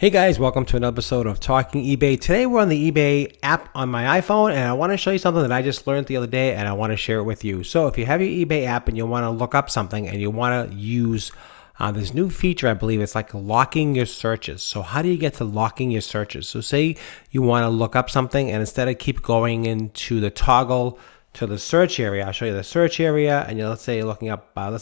Hey guys, welcome to another episode of Talking eBay. Today we're on the eBay app on my iPhone and I want to show you something that I just learned the other day and I want to share it with you. So if you have your eBay app and you want to look up something and you want to use this new feature, I believe it's like locking your searches. So how do you get to locking your searches? So say you want to look up something and instead of keep going into the toggle to the search area, I'll show you the search area, and let's say you're looking up, for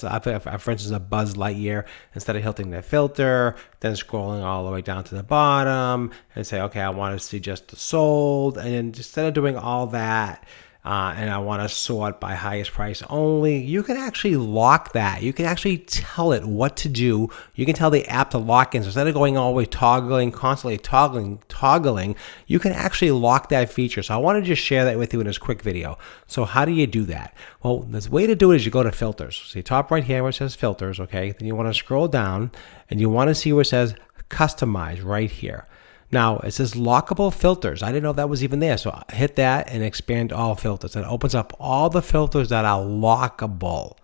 instance, a Buzz Lightyear. Instead of hitting the filter, then scrolling all the way down to the bottom, and say, okay, I want to see just the sold, and then instead of doing all that, and I want to sort by highest price only, you can actually lock that. You can actually tell it what to do. You can tell the app to lock in. So instead of going all the way constantly toggling, you can actually lock that feature. So I want to just share that with you in this quick video. So how do you do that? Well, the way to do it is you go to filters. See top right here where it says filters, okay? Then you want to scroll down and you want to see where it says customize right here. Now, it says lockable filters. I didn't know that was even there. So hit that and expand all filters. It opens up all the filters that are lockable.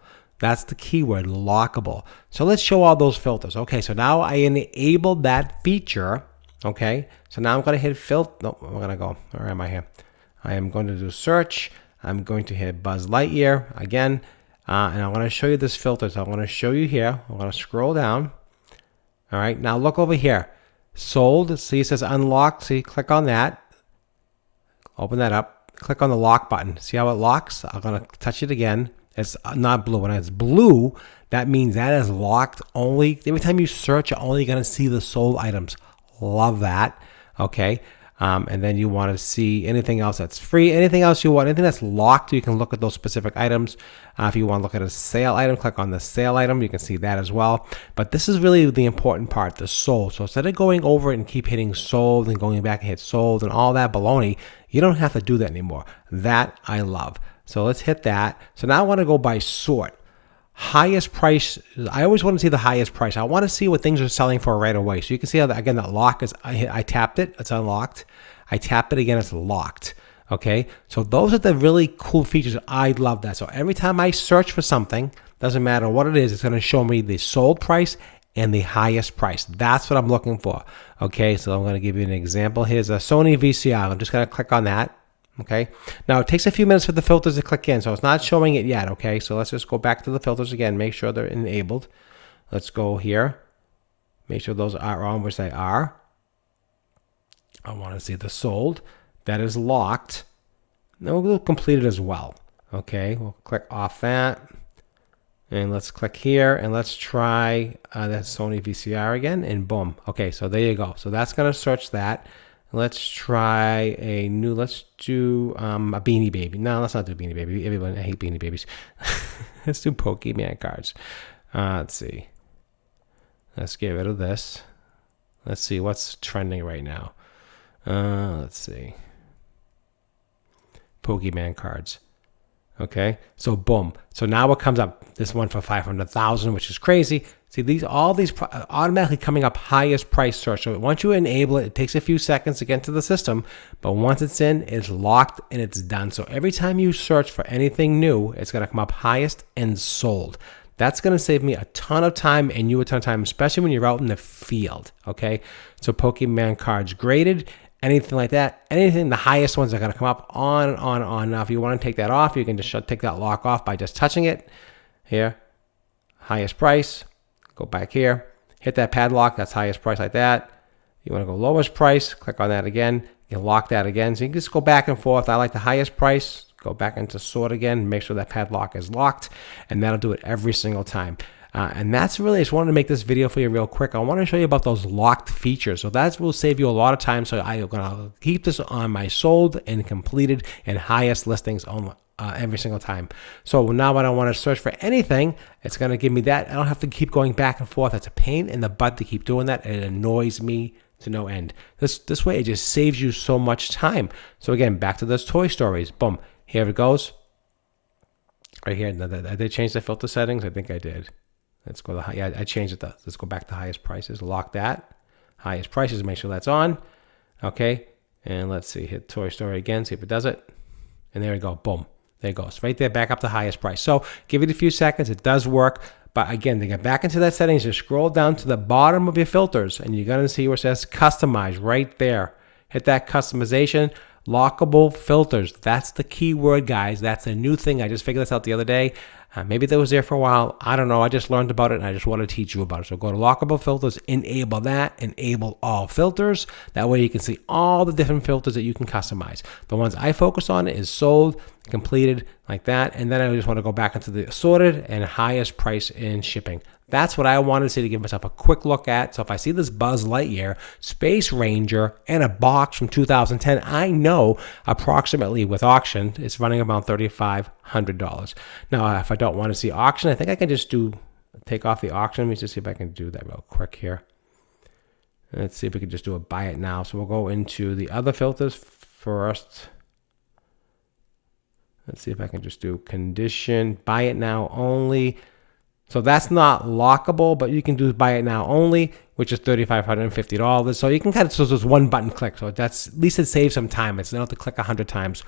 That's the keyword, lockable. So let's show all those filters. Okay, so now I enabled that feature. Okay, so now I'm going to hit filter. No, I'm going to go. Where am I here? I am going to do search. I'm going to hit Buzz Lightyear again. And I'm going to show you this filter. So I'm going to show you here. I'm going to scroll down. All right, now look over here. Sold. See, it says unlock. See, click on that. Open that up. Click on the lock button. See how it locks? I'm going to touch it again. It's not blue. When it's blue, that means that is locked only. Every time you search, you're only going to see the sold items. Love that. Okay. And then you want to see anything else that's free, anything else you want, anything that's locked, you can look at those specific items. If you want to look at a sale item, click on the sale item. You can see that as well. But this is really the important part, the sold. So instead of going over it and keep hitting sold and going back and hit sold and all that baloney, you don't have to do that anymore. That I love. So let's hit that. So now I want to go by sort. Highest price. I always want to see the highest price. I want to see what things are selling for right away. So you can see how again that lock is. I tapped it. It's unlocked. I tap it again. It's locked. Okay. So those are the really cool features. I love that. So every time I search for something, doesn't matter what it is, it's going to show me the sold price and the highest price. That's what I'm looking for. Okay. So I'm going to give you an example. Here's a Sony VCR. I'm just going to click on that. Okay. Now it takes a few minutes for the filters to click in, so it's not showing it yet. Okay. So let's just go back to the filters again. Make sure they're enabled. Let's go here. Make sure those are on, which they are. I want to see the sold. That is locked. Now we'll complete it as well. Okay. We'll click off that. And let's click here and let's try that Sony VCR again. And boom. Okay. So there you go. So that's going to search that. Let's try a new, let's do a Beanie Baby. No, let's not do Beanie Baby. Everyone, I hate Beanie Babies. Let's do Pokemon cards. Let's see. Let's get rid of this. Let's see what's trending right now. Let's see. Pokemon cards. Okay, so boom. So now what comes up? This one for 500,000, which is crazy. See, all these automatically coming up highest price search. So once you enable it, it takes a few seconds to get into the system, but once it's in, it's locked and it's done. So every time you search for anything new, it's going to come up highest and sold. That's going to save me a ton of time and you a ton of time, especially when you're out in the field. Okay, so Pokemon cards graded. Anything like that, anything, the highest ones are going to come up on and on and on. Now, if you want to take that off, you can just take that lock off by just touching it. Here, highest price, go back here, hit that padlock, that's highest price like that. You want to go lowest price, click on that again, you lock that again. So you can just go back and forth. I like the highest price, go back into sort again, make sure that padlock is locked, and that'll do it every single time. And that's really, I just wanted to make this video for you real quick. I want to show you about those locked features. So that will save you a lot of time. So I'm going to keep this on my sold and completed and highest listings on every single time. So now when I want to search for anything, it's going to give me that. I don't have to keep going back and forth. That's a pain in the butt to keep doing that. And it annoys me to no end. This way, it just saves you so much time. So again, back to those Toy Stories. Boom. Here it goes. Right here. Did I change the filter settings? I think I did. Let's go to yeah, I changed it. Let's go back to highest prices. Lock that. Highest prices. Make sure that's on. Okay. And let's see. Hit Toy Story again. See if it does it. And there we go. Boom. There it goes. Right there. Back up to highest price. So give it a few seconds. It does work. But again, to get back into that settings, just scroll down to the bottom of your filters and you're going to see where it says customize right there. Hit that customization, lockable filters. That's the key word, guys. That's a new thing. I just figured this out the other day. Maybe that was there for a while. I don't know. I just learned about it and I just want to teach you about it. So go to lockable filters, enable that, enable all filters. That way you can see all the different filters that you can customize. The ones I focus on is sold, completed, like that. And then I just want to go back into the assorted and highest price in shipping. That's what I wanted to see to give myself a quick look at. So if I see this Buzz Lightyear, Space Ranger, and a box from 2010, I know approximately with auction, it's running about $3,500. Now, if I don't want to see auction, I think I can just take off the auction. Let me just see if I can do that real quick here. Let's see if we can just do a buy it now. So we'll go into the other filters first. Let's see if I can just do condition, buy it now only. So that's not lockable, but you can do buy it now only, which is $3,550. So you can kind of, so just one button click. So that's, at least it saves some time. It's not have to click 100 times.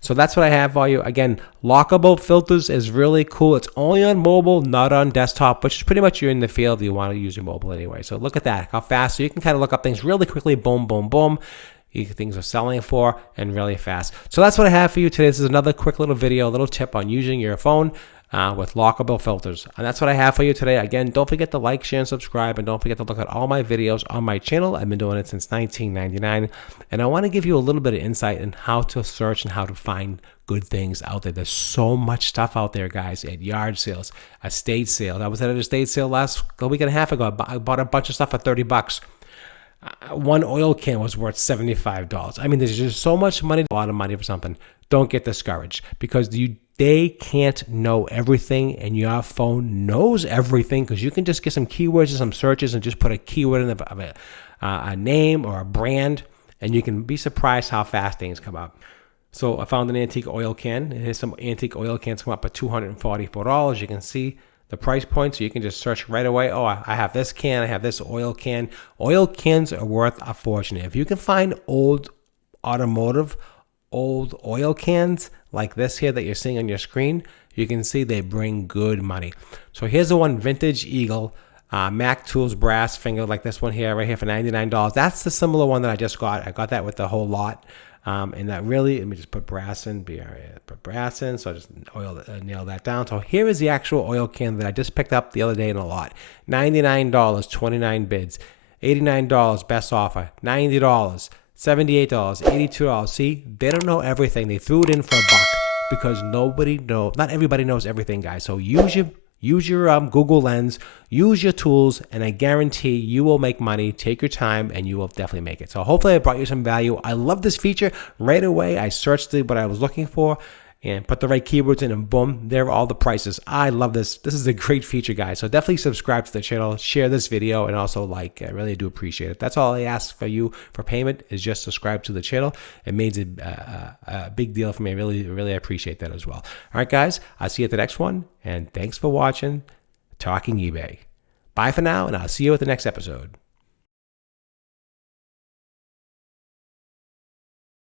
So that's what I have for you. Again, lockable filters is really cool. It's only on mobile, not on desktop, which is pretty much you're in the field. You want to use your mobile anyway. So look at that, how fast. So you can kind of look up things really quickly. Boom, boom, boom. Things are selling for and really fast. So that's what I have for you today. This is another quick little video, a little tip on using your phone with lockable filters. And that's what I have for you today. Again, don't forget to like, share, and subscribe. And don't forget to look at all my videos on my channel. I've been doing it since 1999. And I want to give you a little bit of insight in how to search and how to find good things out there. There's so much stuff out there, guys, at yard sales, estate sales. I was at an estate sale a week and a half ago. I bought a bunch of stuff for $30. One oil can was worth $75. I mean, there's just so much money, a lot of money for something. Don't get discouraged because they can't know everything and your phone knows everything, because you can just get some keywords and some searches and just put a keyword in a name or a brand, and you can be surprised how fast things come up. So I found an antique oil can. Here's some antique oil cans come up at $244. You can see the price point, so you can just search right away. Oh, I have this can, I have this oil can. Oil cans are worth a fortune. If you can find old automotive, old oil cans like this here that you're seeing on your screen, you can see they bring good money. So here's the one, Vintage Eagle, Mac Tools brass finger, like this one here, right here for $99. That's the similar one that I just got. I got that with the whole lot. And that really, let me just put brass in, put brass in, so I just nail that down. So here is the actual oil can that I just picked up the other day in a lot. $99, 29 bids. $89, best offer. $90, $78, $82. See, they don't know everything. They threw it in for $1 because not everybody knows everything, guys. So use your Google Lens, use your tools, and I guarantee you will make money. Take your time, and you will definitely make it. So hopefully I brought you some value. I love this feature. Right away, I searched what I was looking for and put the right keywords in, and boom, there are all the prices. I love this. This is a great feature, guys. So definitely subscribe to the channel, share this video, and also like. I really do appreciate it. That's all I ask for you for payment, is just subscribe to the channel. It made a big deal for me. I really appreciate that as well. All right, guys, I'll see you at the next one, and thanks for watching Talking eBay. Bye for now, and I'll see you at the next episode.